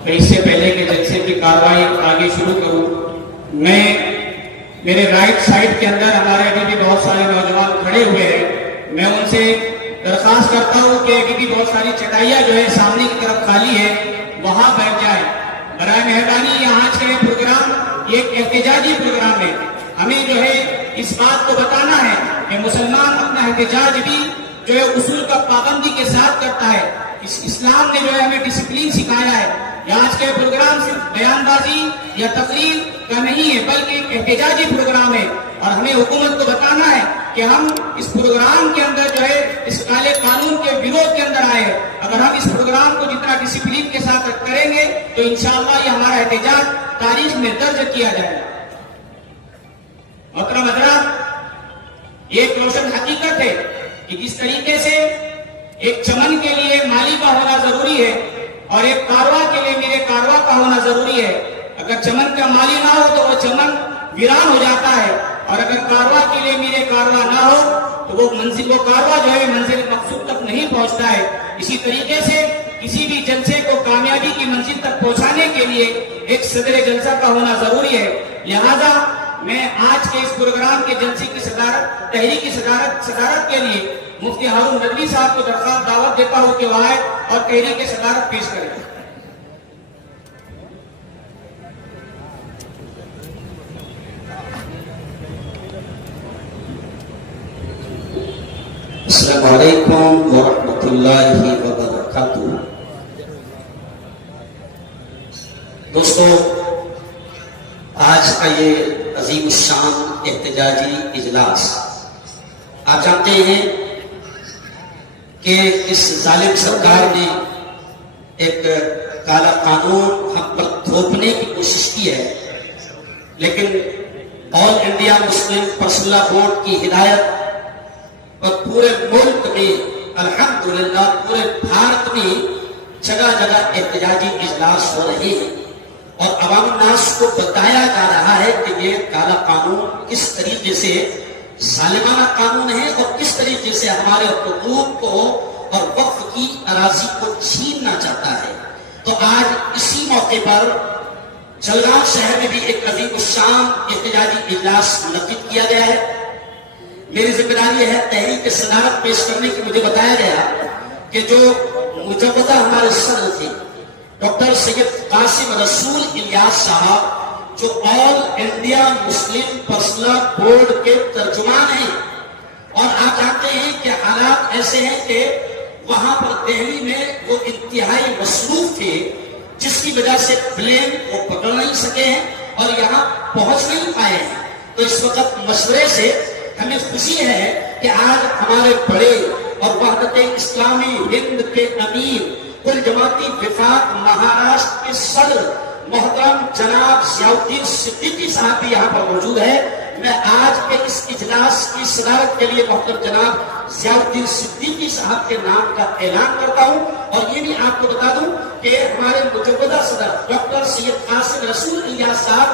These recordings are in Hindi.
तो इससे पहले कि जलसे की कार्रवाई आगे शुरू करूं, मैं मेरे राइट साइड के अंदर हमारे अभी भी बहुत सारे नौजवान खड़े हुए हैं, मैं उनसे दरखास्त करता हूं कि अभी भी बहुत सारी चटाइयां जो है सामने की तरफ खाली है, वहां बैठ जाए। बराए मेहरबानी यहाँ के प्रोग्राम एक एहतजाजी प्रोग्राम है, हमें जो है इस बात को बताना है कि मुसलमान अपना एहतजाज भी जो है उसूल का पाबंदी के साथ करता है। इस्लाम ने जो है हमें डिसिप्लिन सिखाया है। आज के प्रोग्राम सिर्फ बयानबाजी या तकरीर का नहीं है, बल्कि एक एहतजाजी प्रोग्राम है और हमें हुकूमत को बताना है कि हम इस प्रोग्राम के अंदर जो है इस काले कानून के विरोध के अंदर आए। अगर हम इस प्रोग्राम को जितना डिसिप्लिन के साथ करेंगे तो इंशाअल्लाह ये हमारा एहतजाज तारीख में दर्ज किया जाएगा। मोहतरम हज़रात, ये एक रोशन हकीकत है कि जिस तरीके से एक चमन के लिए माली का होना जरूरी है और एक कारवा के लिए मेरे कारवा का होना जरूरी है। अगर चमन का माली ना हो तो वो चमन वीरान हो जाता है और अगर कारवा के लिए मेरे कारवा ना हो तो वो कारवा जो है मंजिल मकसूद तक नहीं पहुंचता है। इसी तरीके से किसी भी जलसे को कामयाबी की मंजिल तक पहुंचाने के लिए एक सदर जलसा का होना जरूरी है। लिहाजा मैं आज के इस प्रोग्राम के जलसे की सदारत, तहरीक की सदारत के लिए मुफ्ती हारून नदवी साहब को दरखास्त दावत देता हूं कि वह आए और तहरीक की सदारत पेश करें। अस्सलामु अलैकुम व रहमतुल्लाहि व बरकातुहू। दोस्तों, आज का ये अजीम शान एहतजाजी इजलास, आप जानते हैं कि इस जालिम सरकार ने एक काला कानून हम पर थोपने की कोशिश की है, लेकिन all India Muslim personal board की हिदायत और पूरे मुल्क में अल्हम्दुलिल्लाह पूरे भारत में जगह जगह एहतजाजी इजलास हो रहे हैं और अवाम नास को बताया जा रहा है कि ये काला कानून किस तरीके से जालिमाना कानून है और किस तरीके से हमारे हुकूक को और वक्फ की अराजी को छीनना चाहता है। तो आज इसी मौके पर जलगांव शहर में भी एक अजीम शान एहतजाजी इजलास मुनक्किद किया गया है। मेरी जिम्मेदारी है तहरीक की सदारत पेश करने की। मुझे बताया गया कि जो मुजव्वदा हमारे सदर थे डॉक्टर सैयद कासिम रसूल इलियास साहब, जो all India Muslim personal board के तर्जुमान हैं, और आप जानते हैं कि हालात ऐसे हैं कि वहां पर दिल्ली में वो इंतहाई मसरूफ थे, जिसकी वजह से प्लेन वो पकड़ नहीं सके हैं और यहाँ पहुंच नहीं पाए हैं। तो इस वक्त मशवरे से हमें खुशी है कि आज हमारे बड़े और वहदत इस्लामी हिंद के अमीर कुल जमाती विफाक महाराष्ट्र के सदर मोहतरम जनाब ज़ियाउद्दीन सिद्दीकी साहब भी यहाँ पर मौजूद है। मैं आज के इस इजलास की सदारत के लिए मोहतरम जनाब ज़ियाउद्दीन सिद्दीकी साहब के नाम का ऐलान करता हूँ और ये भी आपको बता दूं कि हमारे मुजव्वदा सदर डॉक्टर सैयद कासिम रसूल इलियास साहब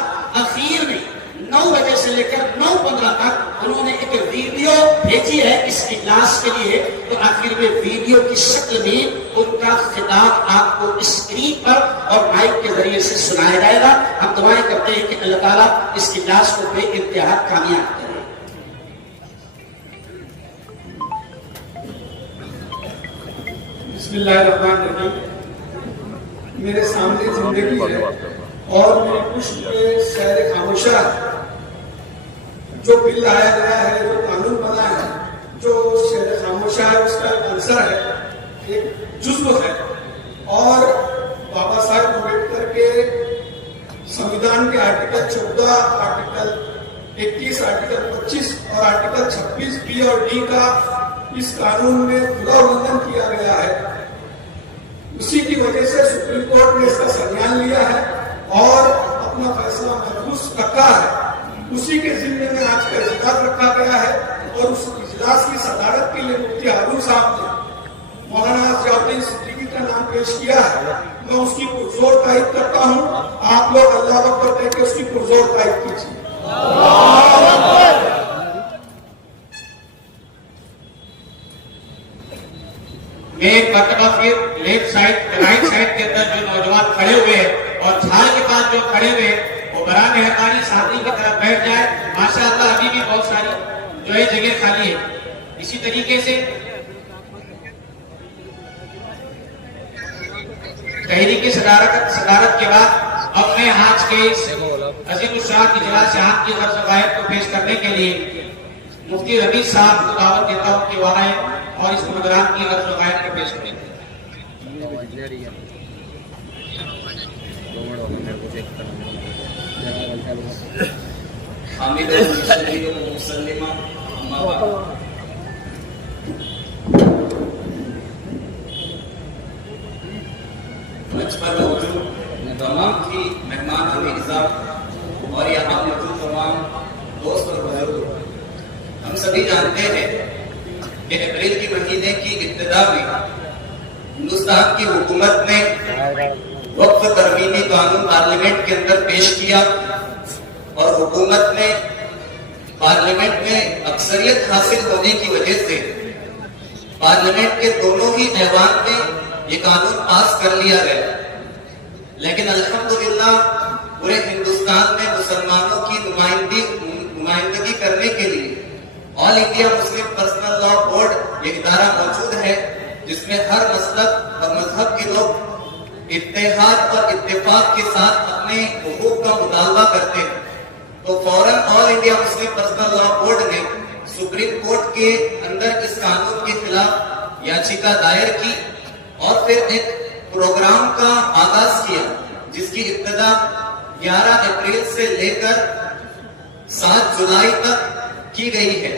आखिर में 9 बजे से लेकर 9:15 तक उन्होंने एक वीडियो भेजी है इस इजलास के लिए। तो आखिर में वीडियो की शक्ल में उनका खिताब आपको स्क्रीन पर और माइक के जरिए से सुनाया जाएगा। हम दुआएं करते हैं कि अल्लाह ताला इस इजलास को बेइंतहा कामयाब करे। बिस्मिल्लाहिर्रहमानिर्रहीम। मेरे सामने जिंदगी है और मेरे पुष्प पे शहर खामोशा जो बिल लाया गया है, जो कानून बना है, जो शहर खामोशा है, उसका आंसर है, एक जुज्व है। और बाबा साहब अम्बेडकर के संविधान के आर्टिकल 14, आर्टिकल 21, आर्टिकल 25 और आर्टिकल 26 बी और डी का इस कानून में पूरा उल्लंघन किया गया है। उसी की वजह से सुप्रीम कोर्ट ने इसका संज्ञान लिया है और अपना फैसला महफूज रखा है। उसी के जिम्मे में आज का इजलास रखा गया है और उस इजलास की सदारत के लिए मुफ्ती हारून साहब ने मौलाना ज़ियाउद्दीन सिद्दीकी का नाम पेश किया है। मैं उसकी पुरजोर तारीफ करता हूँ। आप लोग अल्लाह अकबर कह के उसकी पुरजोर तारीफ कीजिए। मैं एक मरतबा फिर लेफ्ट साइड राइट साइड के अंदर जो नौजवान खड़े हुए हैं और झाड़ के पास जो खड़े हुए वो बड़ा मेहरबानी साथी की तरफ बैठ जाए। माशाअल्लाह अभी भी बहुत सारी जो है जगह खाली है। इसी तरीके से तहरीक की सदारत के बाद अब मैं आज के इस अजीम शाह इजलास से हाथ की गैर को पेश करने के लिए मुफ्ती रबी साहब को दावत देता हूँ कि वह आए और इस प्रोग्राम की गैर को पेश करें। मंच पर मौजूद तमाम ही मेहमान अज़ीज़ और यहाँ मौजूद तमाम दोस्त और बुजुर्ग, हम सभी जानते हैं कि अप्रैल के महीने की इब्तिदा में हिंदुस्तान की हुकूमत ने वक्फ तरमीमी कानून पार्लियामेंट के अंदर पेश किया और हुकूमत ने पार्लियामेंट में अक्सरियत हासिल होने की वजह से पार्लियामेंट के दोनों ही ऐवान में ये कानून पास कर लिया गया। लेकिन अल्हम्दुलिल्लाह पूरे हिंदुस्तान में मुसलमानों की नुमाइंदगी करने के लिए all India Muslim personal law board ये इदारा मौजूद है, जिसमें हर मसलक और मजहब के लोग इत्तेहाद और इत्तेफाक के साथ अपने हुकूक का मुतालबा करते हैं। तो फौरन all India Muslim personal law board ने सुप्रीम कोर्ट के अंदर इस कानून के खिलाफ याचिका दायर की और फिर एक प्रोग्राम का आगाज किया, जिसकी इब्तिदा 11 अप्रैल से लेकर 7 जुलाई तक की गई है,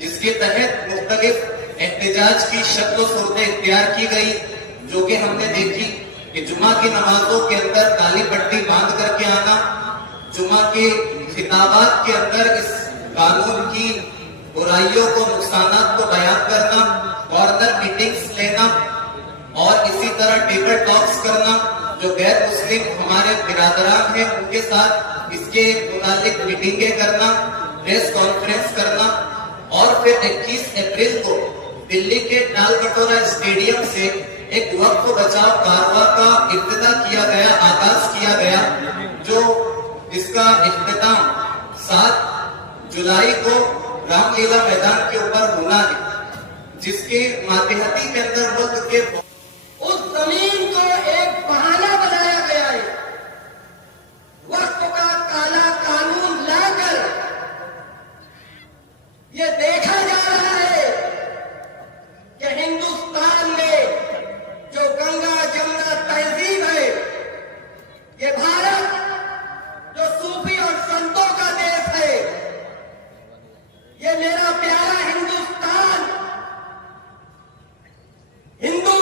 जिसके तहत मुख्तलिफ एहतजाज की शक्ल सूरतें इख्तियार की गई, जो कि हमने देखी कि जुमा की नमाजों के अंदर काली पट्टी बांध करके आना, जुमा के खिताबात के अंदर इस कानून की बुराइयों को, नुकसानात को बयान करना, कॉर्नर मीटिंग्स लेना और इसी तरह टेबल टॉक्स करना, जो गैर मुस्लिम हमारे बिरादरान हैं उनके साथ इसके मुतालिक मीटिंगें करना, प्रेस कॉन्फ्रेंस करना और फिर 21 अप्रैल को दिल्ली के टालकटोरा स्टेडियम से एक वक्फ बचाव कारवां का इब्तिदा किया गया, आगाज किया गया, जो इसका इख्तिताम 7 जुलाई को रामलीला मैदान के ऊपर होना है, जिसके मातहती के अंदर मुल्क के उस जमीन को एक बहाना बनाया गया है। वक्त का काला कानून लाकर ये देखा जा रहा है कि हिंदुस्तान में जो गंगा जमुना तहजीब है, ये भारत जो सूफी और संतों का देश है, ये मेरा प्यारा हिंदुस्तान हिंदू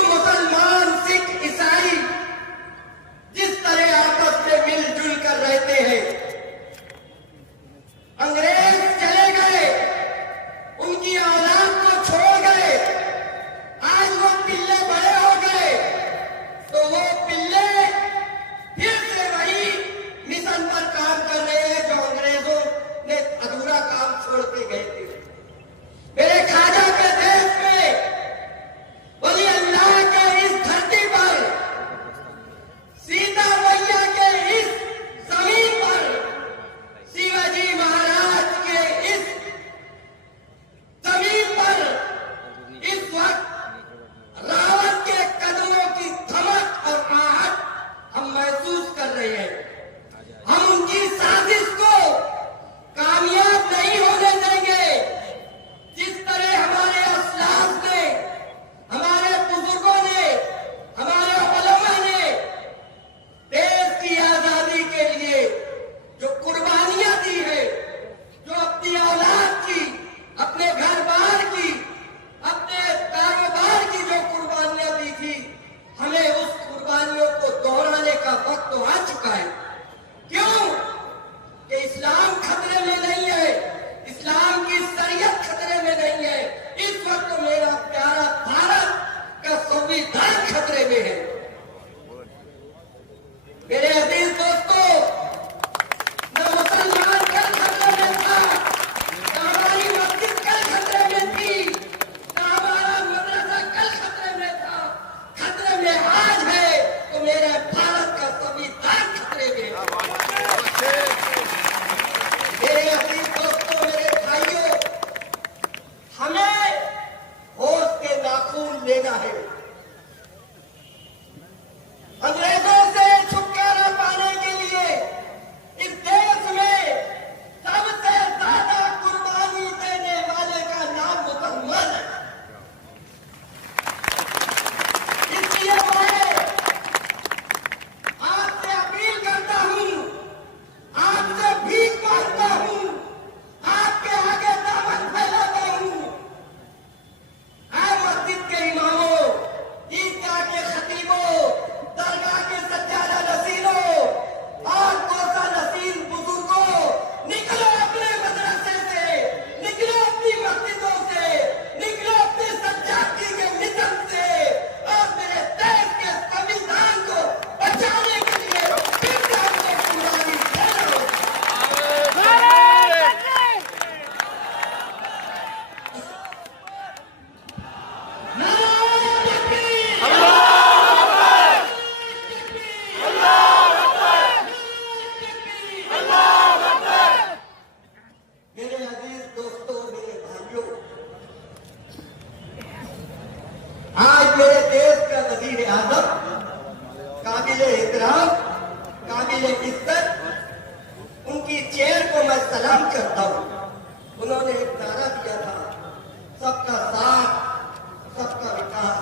काबिल एहतराम, काबिल इज्जत, उनकी चेयर को मैं सलाम करता हूं। उन्होंने एक नारा दिया था, सबका साथ सबका विकास।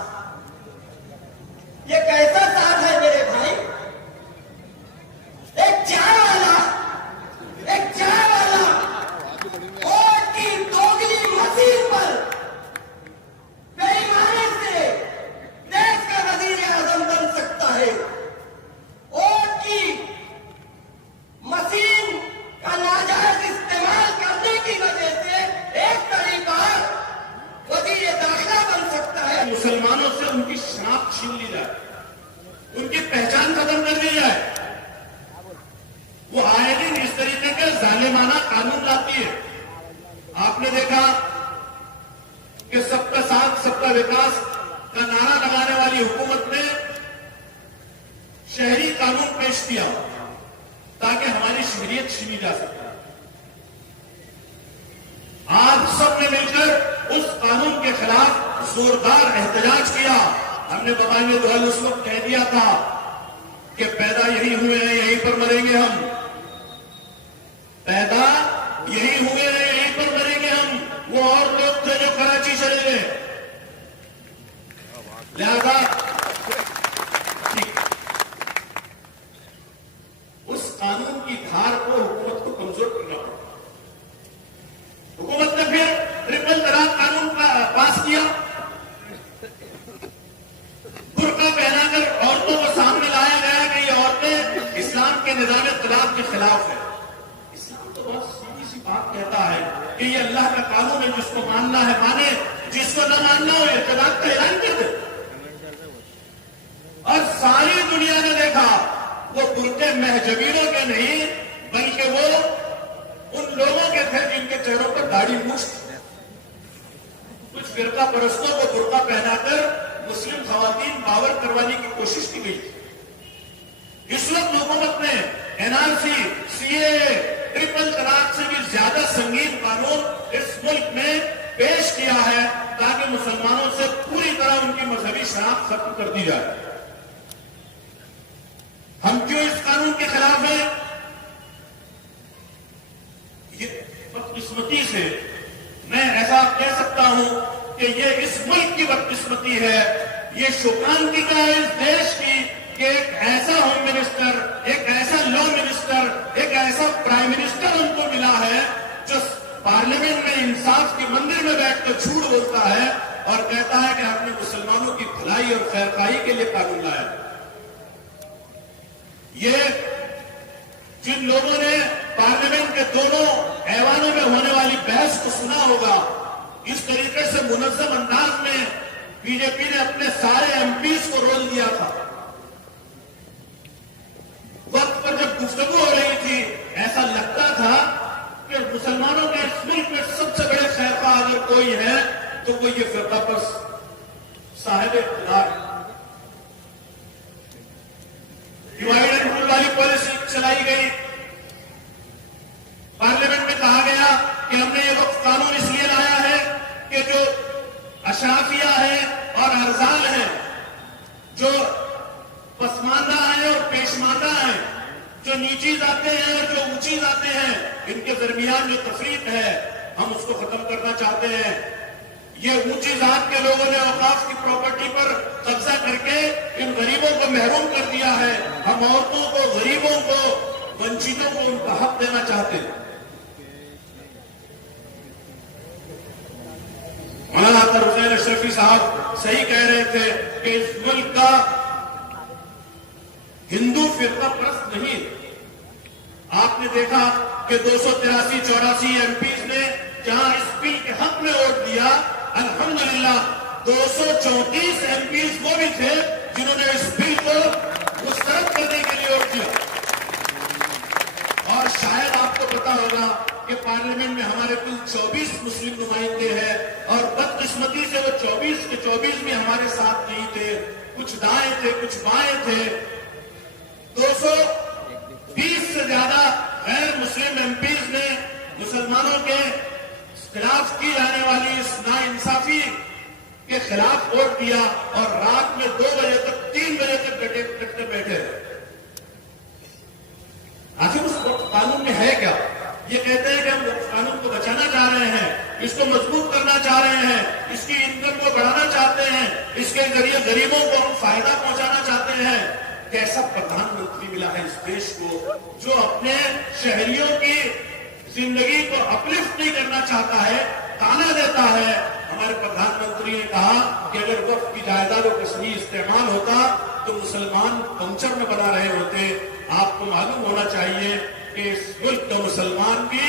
ये कैसा साथ है मेरे भाई? एक चाय वाला वोट की दोगली मशीन पर बेईमानी से देश का वजीर आजम बन सकता है। वोट की मशीन का नाजायज इस्तेमाल करने की वजह से एक तरीकार वजीर दाखिला बन सकता है। मुसलमानों से उनकी शनाख्त छीन ली जाए, उनकी पहचान खत्म कर दी जाए। वो आए दिन इस तरीके के जालिमाना कानून लाती है। आपने देखा कि सबका साथ सबका विकास का नारा लगाने वाली हुकूमत ने शहरी कानून पेश किया ताकि हमारी शहरियत छीनी जा सके। आप सबने मिलकर उस कानून के खिलाफ जोरदार एहतजाज किया। हमने बबाई में दुआल उस वक्त कह दिया था कि पैदा यही हुए हैं, यहीं पर मरेंगे हम। पैदा यही हुए हैं, यहीं पर मरेंगे हम। वो और लोग थे जो कराची चले गए। लिहाजा उस कानून की धार को हुकूमत को कमजोर करना पड़ा। हुकूमत ने फिर ट्रिपल तलाक कानून पास किया। बुर्का पहनाकर औरतों को सामने लाया गया कि ये औरतें इस्लाम के निजाम तलाक के खिलाफ है। इस्लाम तो बहुत सीधी सी बात कहता है कि ये अल्लाह का कानून है, जिसको मानना है माने, जिसको न मानना हो ये तलाक का ऐलान कर दे। और सारी दुनिया ने देखा वो बुर्के महजबीरों के नहीं बल्कि वो उन लोगों के थे जिनके चेहरों पर दाढ़ी मूछ थी। कुछ फिरका परस्तों को बुर्का पहनाकर मुस्लिम खवातीन बावर करवाने की कोशिश की गई। इस वक्त हुकूमत ने एनआरसी, सीएए, ट्रिपल तलाक से भी ज्यादा संगीन कानून इस मुल्क में पेश किया है ताकि मुसलमानों से पूरी तरह उनकी मजहबी शनाख्त खत्म कर दी जाए। हम क्यों इस कानून के खिलाफ हैं? ये बदकिस्मती से मैं ऐसा कह सकता हूं कि ये इस मुल्क की बदकिस्मती है, ये शोकांति का है इस देश की कि एक ऐसा होम मिनिस्टर, एक ऐसा लॉ मिनिस्टर, एक ऐसा प्राइम मिनिस्टर उनको मिला है जो पार्लियामेंट में इंसाफ के मंदिर में बैठकर झूठ बोलता है और कहता है कि हमने मुसलमानों की भलाई और खैरखाई के लिए कानून लाया। ये जिन लोगों ने पार्लियामेंट के दोनों ऐवानों में होने वाली बहस को सुना होगा, इस तरीके से मुनज़्ज़म अंदाज में बीजेपी ने अपने सारे एमपीज को रोल दिया था। वक्त पर जब गुफ्तगू हो रही थी ऐसा लगता था कि मुसलमानों के इस मुल्क में सबसे बड़े खैरखा अगर कोई है तो वो ये फिरका पर साहिब इख्तियार, डिवाइड एंड रूल वाली पॉलिसी चलाई गई। पार्लियामेंट में कहा गया कि हमने ये वक्त कानून इसलिए लाया है कि जो अशराफिया है और अरजाल है, जो पसमानदा है और पेशमानदा है, जो नीची जाते हैं और जो ऊंची जाते हैं, इनके दरमियान जो तफरीक है हम उसको खत्म करना चाहते हैं। ये ऊंची जात के लोगों ने औकाफ की प्रॉपर्टी पर कब्जा करके इन गरीबों को महरूम कर दिया है। हम औरतों को, गरीबों को, वंचितों को उनका हक देना चाहते हैं। मौलाना हुसैन अशरफी साहब सही कह रहे थे कि इस मुल्क का हिंदू फिरका परस्त नहीं। आपने देखा कि 283-84 एमपीज ने जहां इस बिल के हक में वोट दिया, अल्हम्दुलिल्लाह 234 एमपीज वो भी थे जिन्होंने इस बिल को मुस्तरद करने के लिए वोट दिया। और शायद आपको पता होगा कि पार्लियामेंट में हमारे कुल 24 मुस्लिम नुमाइंदे हैं और बदकिस्मती से वो 24 के 24 भी हमारे साथ नहीं थे। कुछ दाएं थे, कुछ बाएं थे। 220 से ज्यादा गैर मुस्लिम एमपीज ने मुसलमानों के खिलाफ की जाने वाली इस नाइंसाफी के खिलाफ वोट दिया और रात में 2 बजे तक 3 बजे तक डटे बैठे। है क्या? ये कहते हैं कि हम कानून को बचाना चाह रहे हैं, इसको मजबूत करना चाह रहे हैं, इसकी इनकम को बढ़ाना चाहते हैं, इसके जरिए गरीबों को हम फायदा पहुंचाना चाहते हैं। कैसा प्रधानमंत्री मिला है इस देश को जो अपने शहरियों की जिंदगी को अपलिफ्ट नहीं करना चाहता है, ताना देता है। हमारे प्रधानमंत्री ने कहा कि अगर वक्त की जायदादों का सही इस्तेमाल होता तो मुसलमान पंचर में बना रहे होते। आपको मालूम होना चाहिए कि इस मुल्क का मुसलमान भी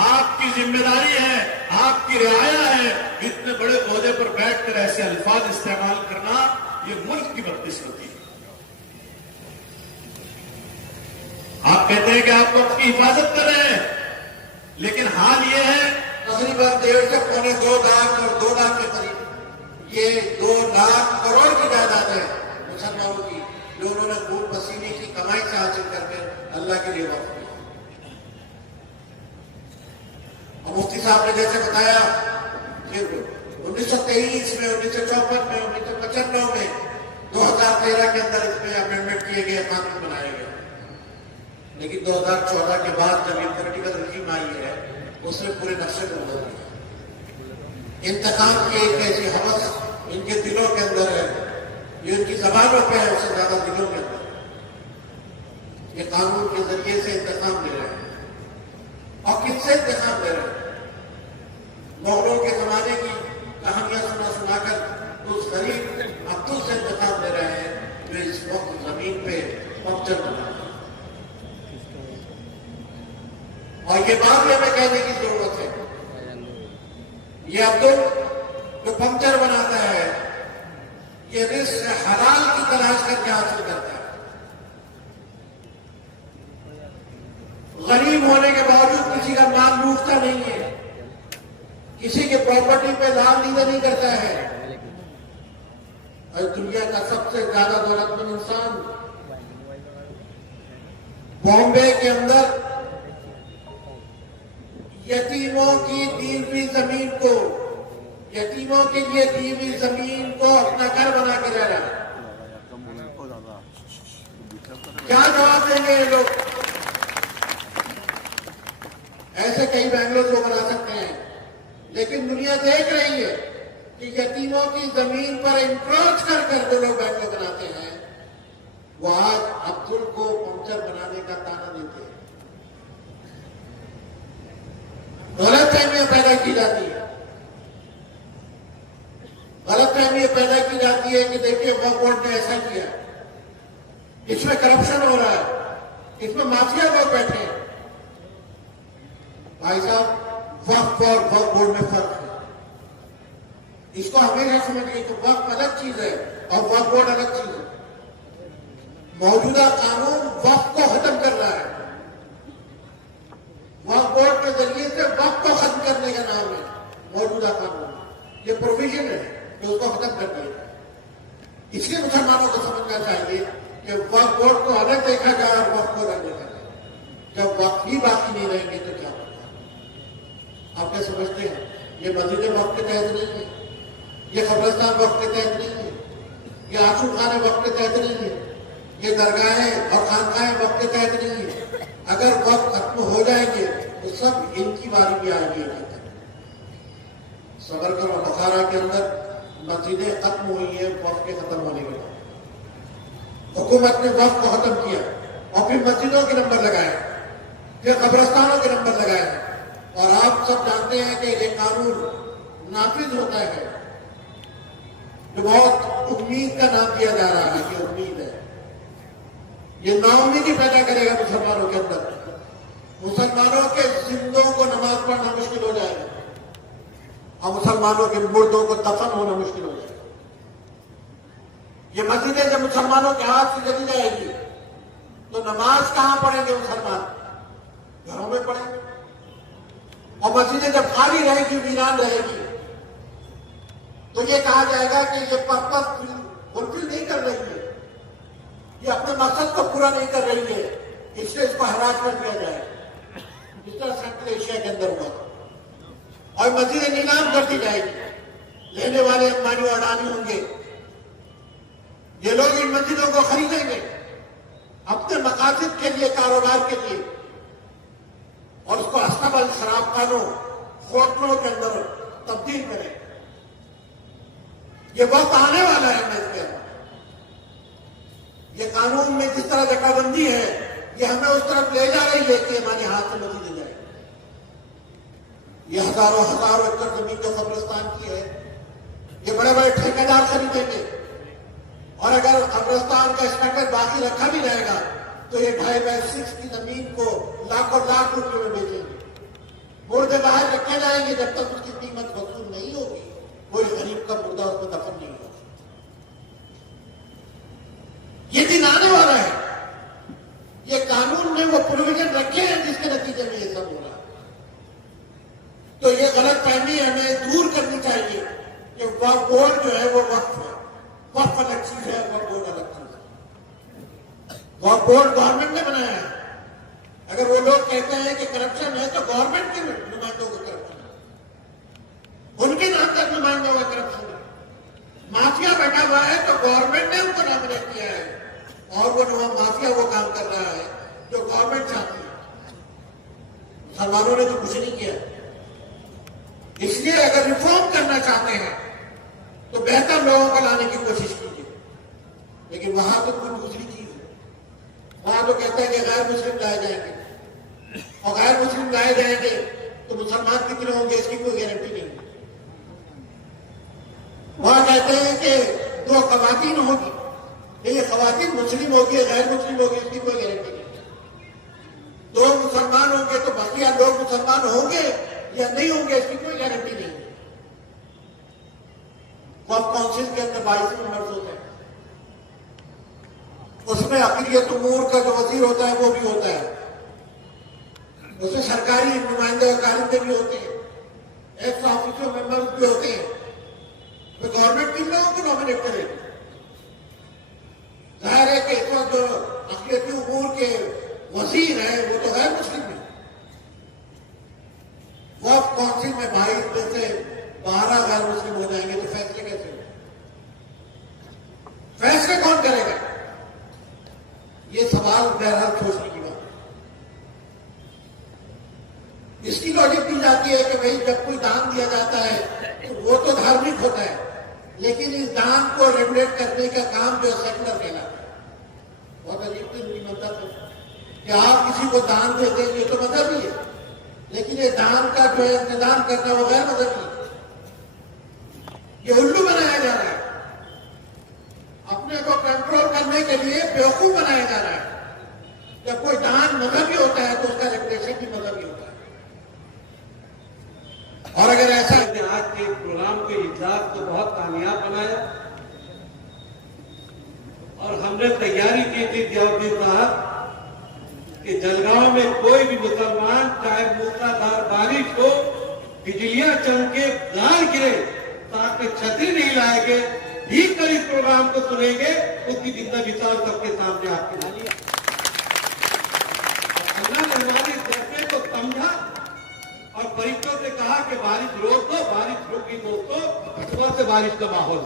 आपकी जिम्मेदारी है, आपकी रियाया है। इतने बड़े ओहदे पर बैठकर ऐसे अल्फाज इस्तेमाल करना ये मुल्क की बदकिस्मती है। आप कहते हैं कि आप वक्त की हिफाजत कर रहे हैं, लेकिन हाल ये है तकरीबन 1.5 से पौने 2 लाख और 2 लाख के करीब ये 2 लाख करोड़ की जायदाद है मुसलमानों की, जो उन्होंने खून पसीने की कमाई से हासिल करके अल्लाह के लिए वक्त किया। और मुफ्ती साहब ने जैसे बताया कि 1923 में, 1954 में, 1995 में, 2013 के अंदर इसमें अमेंडमेंट किए गए, कानून बनाए गए। लेकिन 2014 के बाद जब ये पॉलिटिकल रिजीम आई है उसने पूरे नक्शे को बदल दिया। इंतकाम की एक ऐसी हवस इनके दिलों के अंदर है, ये इनकी जबानों पे है, उससे ज्यादा दिलों के अंदर। ये कानून के जरिए से इंतकाम ले रहे हैं। और किससे इंतकाम ले रहे हैं? मुगलों के जमाने की कहानियां सुनाकर उस गरीब अब्दुल से इंतकाम ले रहे हैं जो इस वक्त जमीन पे पंक्चर बना रहे हैं। और ये बात भी हमें कहने की जरूरत है, ये अब्दुल जो पंक्चर बनाता है ये रिस्क हलाल की तलाश करके हासिल करता है। गरीब होने के बावजूद किसी का माल लूटता नहीं है, किसी के प्रॉपर्टी पे लाभ नहीं करता है। और दुनिया का सबसे ज्यादा दौलतमंद इंसान बॉम्बे के अंदर यतीमों की दी हुई जमीन को, यतीमों के लिए दी हुई जमीन को अपना घर बना के रह रहा है। क्या जवाब देंगे ये लोग? ऐसे कई बैंगलोर को बना सकते हैं, लेकिन दुनिया देख रही है कि यतीमों की जमीन पर इंक्रोच कर जो लोग बैंगलोर बनाते हैं वो आज अब्दुल को पंक्चर बनाने का ताना देते हैं। गलतफहमियां पैदा की जाती है, गलतफहमियां पैदा की जाती है कि देखिए वक्फ बोर्ड ने ऐसा किया, इसमें करप्शन हो रहा है, इसमें माफिया लोग बैठे हैं। भाई साहब, वक्फ और वक्फ बोर्ड में फर्क है, इसको हमेशा समझिए कि वक्फ अलग चीज है और वक्फ बोर्ड अलग चीज है। मौजूदा कानून वक्फ को खत्म कर रहा है, वक्फ बोर्ड के जरिए से वक्फ को खत्म करने का नाम है मौजूदा कानून। ये प्रोविजन है कि उसको खत्म कर दिया। इसलिए मुसलमानों को समझना चाहिए कि वक्फ बोर्ड को अलग देखा जाए और वक्फ को अलग देखा जाए। जब वक्फ ही बाकी नहीं रहेंगे तो क्या होगा? आप क्या समझते हैं? ये मस्जिदें वक्फ के तहत नहीं है, ये कब्रिस्तान वक्फ के तहत नहीं है, ये आशूर खाने वक्फ के तहत नहीं है, ये दरगाहें और खानकाहें वक्फ के तहत नहीं है। अगर वक्त खत्म हो जाएंगे तो सब इनकी बारी भी आएगी। सबरकर और बखारा के अंदर मस्जिदें खत्म हुई है वक्त के खत्म होने के बाद। हुकूमत ने वक्त को खत्म किया और फिर मस्जिदों के नंबर लगाए, फिर कब्रिस्तानों के नंबर लगाए। और आप सब जानते हैं कि ये कानून नाफिज होता है जो बहुत उम्मीद का नाम दिया जा रहा है। ये उम्मीद है, ये नाउम्मीदी पैदा करेगा मुसलमानों के अंदर। मुसलमानों के जिंदों को नमाज पढ़ना मुश्किल हो जाएगा और मुसलमानों के मुर्दों को दफन होना मुश्किल हो जाएगा। ये मस्जिदें जब मुसलमानों के हाथ से चली जाएगी तो नमाज कहां पढ़ेंगे मुसलमान? घरों में पढ़ेंगे। और मस्जिदें जब खाली रहेगी, वीरान रहेगी, तो ये कहा जाएगा कि ये पर्पस फुलफिल नहीं कर रही है, ये अपने मकसद को पूरा नहीं कर रही है, इसलिए इसको हराज कर दिया जाए। जिस तरह सेंट्रल एशिया के अंदर हुआ और मस्जिदें नीलाम कर दी जाएगी। लेने वाले अंबानी और अडानी होंगे, ये लोग इन मस्जिदों को खरीदेंगे अपने मकासद के लिए, कारोबार के लिए। और उसको अस्तबल शराब खानों, होटलों के अंदर तब्दील करें। ये वक्त आने वाला है मैं इसके अंदर। ये कानून में जिस तरह जकाबंदी है, ये हमें उस तरफ ले जा रही है कि हमारे हाथ से मजीद ले जाए। ये हजारों हजारों एकड़ जमीन जो कब्रिस्तान की है, ये बड़े बड़े ठेकेदार खरीदेंगे, और अगर कब्रिस्तान का स्टैंडर्ड बाकी रखा भी रहेगा तो ये 2.5/6 की जमीन को लाखों लाख रुपए में बेचेंगे। मुर्दे बाहर रखे जाएंगे जब तक उसकी कीमत वसूल नहीं होगी, कोई गरीब का मुर्दा उसमें दफन नहीं होगा। ये दिन आने वाला है। ये कानून में वो प्रोविजन रखे हैं जिसके नतीजे में ये सब हो रहा है। तो ये गलत फहमी हमें दूर करनी चाहिए कि वक्फ बोर्ड जो है वो वक्फ है, वक्फ अलग चीज है, वक्फ बोर्ड अलग चीज है। वक्फ बोर्ड गवर्नमेंट ने बनाया है। अगर वो लोग कहते हैं कि करप्शन है तो गवर्नमेंट के नुमाइंदों को करप्शन है, उनके नाम तक नुमाइंदों का करप्शन है। माफिया बैठा हुआ है तो गवर्नमेंट ने उनको नॉमिनेट किया है, और वो माफिया वो काम कर रहा है जो गवर्नमेंट चाहती है। मुसलमानों ने तो कुछ नहीं किया। इसलिए अगर रिफॉर्म करना चाहते हैं तो बेहतर लोगों को लाने की कोशिश कीजिए, लेकिन वहां तो कोई दूसरी चीज है। वहां तो कहते हैं कि गैर मुस्लिम लाए जाएंगे, और गैर मुस्लिम लाए जाएंगे तो मुसलमान कितने होंगे इसकी कोई गारंटी नहीं। वहां कहते हैं कि 2 खवातीन होगी, ये खवातीन मुस्लिम होगी गैर मुस्लिम होगी इसकी कोई गारंटी नहीं। 2 मुसलमान होंगे तो बाकी लोग मुसलमान होंगे या नहीं होंगे इसकी कोई गारंटी नहीं। वक्फ काउंसिल के अंदर 22 मेंबर्स होते हैं, उसमें अक़लियत उमूर का जो वजीर होता है वो भी होता है, उसमें सरकारी नुमाइंदे और कारिंदे भी होते हैं, एक्स ऑफिसर मेंबर्स भी होते हैं। तो गवर्नमेंट किन लोगों को नॉमिनेट करेगी? जाहिर है कि इस वक्त जो अक़लियती उमूर के वजीर हैं वो तो गैर मुस्लिम है। वक्फ काउंसिल में 22 में से 12 गैर मुस्लिम हो जाएंगे तो फैसले कैसे होंगे? फैसले कौन करेगा? ये सवाल बहरहाल सोचने की बात है। इसकी लॉजिक दी जाती है कि भाई जब कोई दान दिया जाता है तो वो तो धार्मिक होता है, लेकिन इस दान को रेगुलेट करने का काम जो सेकुलर कहलाता है। बहुत अजीब किस्म की मदद है कि आप किसी को दान देते हैं, ये तो मजहबी है, लेकिन ये दान का जो है इंतजाम करना वो गैर मजहबी है। ये उल्लू बनाया जा रहा है, अपने को कंट्रोल करने के लिए बेवकूफ बनाया जा रहा है। जब कोई दान मजहबी होता है तो उसका रेगुलेशन भी मजहबी होता है। और अगर ऐसा आज के प्रोग्राम के इजलास को बहुत कामयाब बनाया, और हमने तैयारी की थी जियाउद्दीन साहब कि जलगांव में कोई भी मुसलमान चाहे मूसलाधार बारिश हो, बिजलियां चमके, गार गिरे, साथ में छतरी नहीं लाएंगे, ठीक कर इस प्रोग्राम को सुनेंगे, उसकी जिंदा मिसाल सबके सामने आपकी डाली। अल्लाह ने हमारे फैसले को समझा और फरिश्तों से कहा कि बारिश रोक दो, बारिश रुकी दोस्तों, सुबह से बारिश का माहौल।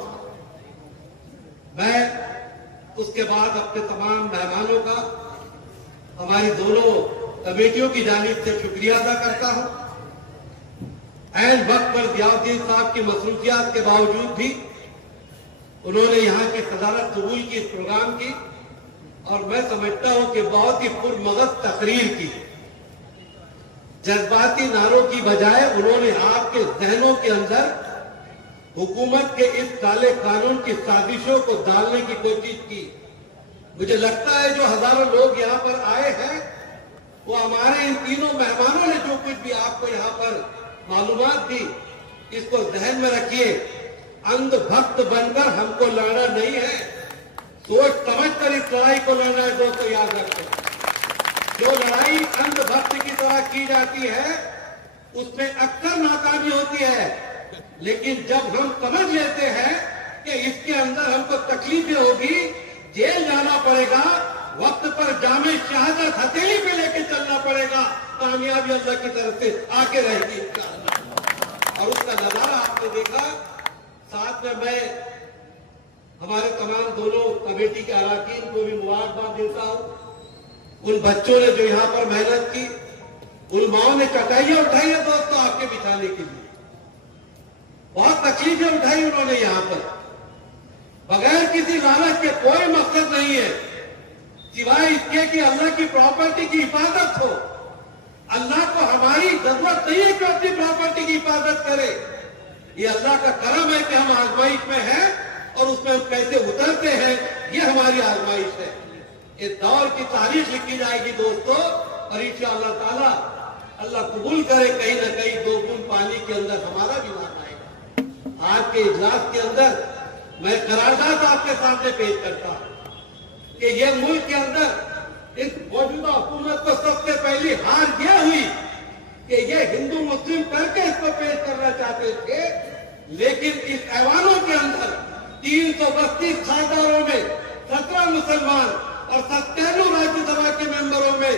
मैं उसके बाद अपने तमाम मेहमानों का, हमारी दोनों कमेटियों की जानिब से शुक्रिया अदा करता हूं। ऐन वक्त पर जियाउद्दीन साहब की मसरूफियात के बावजूद भी उन्होंने यहाँ की सदारत कबूल की इस प्रोग्राम की, और मैं समझता हूं कि बहुत ही पुरमगज तकरीर की। जज्बाती नारों की बजाय उन्होंने आपके जहनों के अंदर हुकूमत के इस काले कानून की साजिशों को डालने की कोशिश की। मुझे लगता है जो हजारों लोग यहाँ पर आए हैं वो हमारे इन तीनों मेहमानों ने जो कुछ भी आपको यहाँ पर मालूमात दी, इसको जहन में रखिए। अंधभक्त बनकर हमको लड़ना नहीं है, सोच समझकर इस लड़ाई को लड़ना है। दोस्तों याद रखें, जो लड़ाई अंधभक्त की तरह की जाती है उसमें अक्सर नाकामी होती है, लेकिन जब हम समझ लेते हैं कि इसके अंदर हमको तकलीफें होगी, जेल जाना पड़ेगा, वक्त पर जामे शहादत हथेली पे लेके चलना पड़ेगा, कामयाबी अल्लाह की तरफ से आके रहेगी इंशाअल्लाह। और उसका नजारा आपने देखा। साथ में मैं हमारे तमाम दोनों कमेटी के अरकान को भी मुबारकबाद देता हूं। उन बच्चों ने जो यहाँ पर मेहनत की, उलमाओं ने चटाइयां उठाई है दोस्तों आपके बिछाने के लिए, बहुत तकलीफें उठाई उन्होंने यहां पर, बगैर किसी लालच के। कोई मकसद नहीं है सिवाय इसके कि अल्लाह की प्रॉपर्टी की हिफाजत हो। अल्लाह को हमारी जरूरत नहीं है कि अपनी प्रॉपर्टी की हिफाजत करे। ये अल्लाह का करम है कि हम आजमाइश में हैं और उसमें हम कैसे उतरते हैं, ये हमारी आजमाइश है। इस दौर की तारीख लिखी जाएगी दोस्तों, और इंशाअल्लाह ताला अल्लाह कबूल करे कहीं न कहीं 2 बूंद पानी के अंदर हमारा भी नाम आएगा। आज के इजलास के अंदर मैं करारदाद आपके सामने पेश करता हूं कि ये मुल्क के अंदर इस मौजूदा हुकूमत को सबसे पहली हार यह हुई कि ये हिंदू मुस्लिम करके इसको पेश करना चाहते थे, लेकिन इस ऐवानों के अंदर 332 खासदारों में 17 मुसलमान और 97 राज्यसभा के मेंबरों में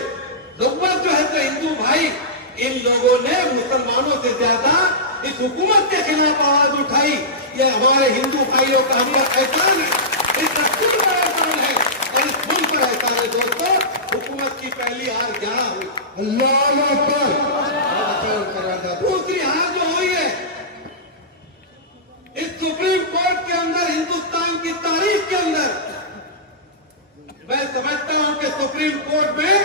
नब्बत जो है तो हिंदू भाई, इन लोगों ने मुसलमानों से ज्यादा इस हुकूमत के खिलाफ आवाज उठाई। ये हमारे हिंदू भाइयों का हम पर एहसान है, इस दस्तूर का एहसान है और इस मुल्क पर एहसान है दोस्तों। हुकूमत की पहली हार यहाँ हुई। अल्लाह अकबर। दूसरी हार जो हुई है इस सुप्रीम कोर्ट के अंदर, हिंदुस्तान की तारीख के अंदर, मैं समझता हूं कि सुप्रीम कोर्ट में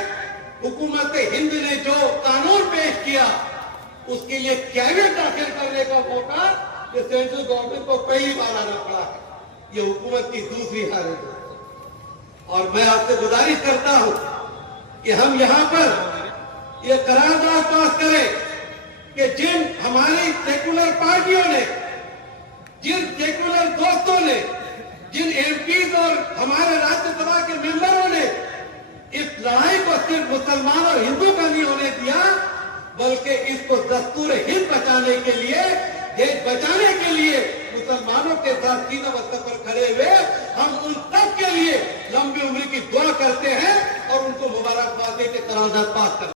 हुकूमत हिंद ने जो कानून पेश किया उसके लिए कैबिनेट दाखिल करने का मौका ये सेंट्रल गवर्नमेंट को पहली बार आना पड़ा है। ये हुकूमत की दूसरी हार है और मैं आपसे गुजारिश करता हूं कि हम यहां पर ये करारदाद पास करें कि जिन हमारी सेकुलर पार्टियों ने, जिन सेकुलर दोस्तों ने, जिन एमपीज और हमारे राज्यसभा के मेंबरों ने इस लड़ाई को सिर्फ मुसलमान और हिंदू का नहीं होने दिया, बल्कि इसको दस्तूर हिंद बचाने के लिए, देश बचाने के लिए मुसलमानों के साथ सीना बस्तर पर खड़े हुए, हम उन सब के लिए लंबी उम्र की दुआ करते हैं और उनको मुबारकबाद देते करारदाद पास करते हैं।